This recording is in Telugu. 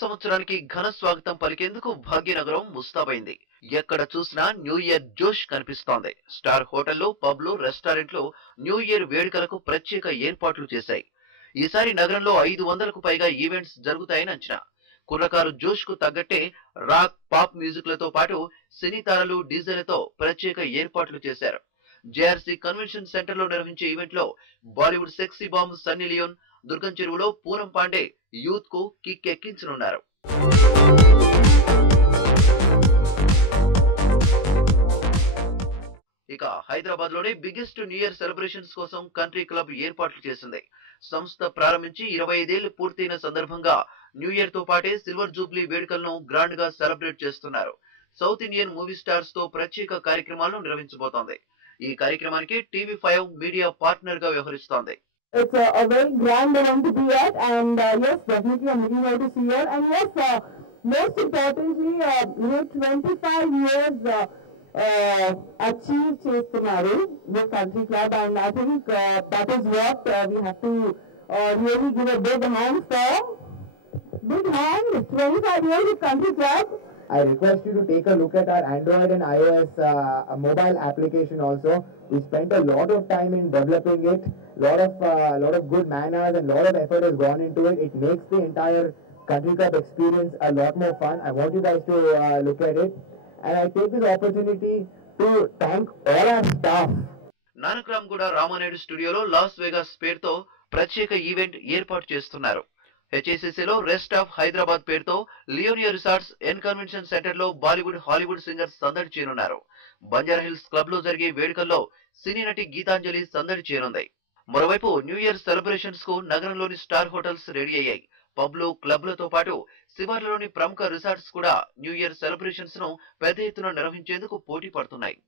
సంవత్సరానికి ఘన స్వాగతం పలికేందుకు భాగ్యనగరం ముస్తాబైంది. ఎక్కడ చూసినా న్యూ ఇయర్ జోష్ కనిపిస్తోంది. స్టార్ హోటళ్లు, పబ్లు, రెస్టారెంట్లు న్యూ ఇయర్ వేడుకలకు ప్రత్యేక ఏర్పాట్లు చేశాయి. ఈసారి నగరంలో 500కు పైగా ఈవెంట్స్ జరుగుతాయని అంచనా. కుర్రకారు జోష్ కు తగ్గట్టే రాక్, పాప్ మ్యూజిక్లతో పాటు సినీ తారలు, డీజేలతో ప్రత్యేక ఏర్పాట్లు చేశారు. జేఆర్సీ కన్వెన్షన్ సెంటర్ లో నిర్వహించే ఈవెంట్ లో Bollywood sexy bomb Sunny Leone, Durgam చెరువులో పూనం పాండే యూత్ కు కిక్ ఎక్కించనున్నారు. ఇక హైదరాబాద్ లోని బిగ్గెస్ట్ న్యూ ఇయర్ సెలబ్రేషన్స్ కోసం కంట్రీ క్లబ్ ఏర్పాట్లు చేసింది. సంస్థ ప్రారంభించి 25 ఏళ్లు పూర్తయిన సందర్భంగా న్యూ ఇయర్ తో పాటే సిల్వర్ జూబ్లీ వేడుకలను గ్రాండ్ గా సెలబ్రేట్ చేస్తున్నారు. సౌత్ ఇండియన్ మూవీ స్టార్స్ తో ప్రత్యేక కార్యక్రమాలను నిర్వహించబోతోంది. ఈ కార్యక్రమానికి టీవీ5 మీడియా పార్ట్నర్ గా వ్యవహరిస్తోంది. It's a very grand event to be at, and yes, definitely I'm looking forward to see her. And yes, most importantly, 25 years achieved చేస్తున్నారు this country club, and I think that is what we have to really give a big hand for. Big hand, 25 years with country club. I request you to take a look at our Android and iOS mobile application also. We spent a lot of time in developing it. Lot of good manners and lot of effort has gone into it. It makes the entire country club experience a lot more fun. I want you guys to look at it. And I take this opportunity to thank all our staff. Nanakramguda Ramanaidu స్టూడియోలో లాస్ వేగాస్ పేరుతో ప్రత్యేక ఈవెంట్ ఏర్పాటు చేస్తున్నారు. హెచ్ఏసీసీలో రెస్ట్ ఆఫ్ హైదరాబాద్ పేరుతో Leonia resorts and convention centre లో బాలీవుడ్, హాలీవుడ్ సింగర్స్ సందడి చేయనున్నారు. బంజారా హిల్స్ క్లబ్ లో జరిగే వేడుకల్లో సినీ నటి గీతాంజలి సందడి చేయనుంది. మరోవైపు న్యూ ఇయర్ సెలబ్రేషన్స్ కు నగరంలోని స్టార్ హోటల్స్ రెడీ అయ్యాయి. పబ్లు, క్లబ్లతో పాటు శివార్లలోని ప్రముఖ రిసార్ట్స్ కూడా న్యూ ఇయర్ సెలబ్రేషన్స్ ను పెద్ద ఎత్తున నిర్వహించేందుకు పోటీ పడుతున్నాయి.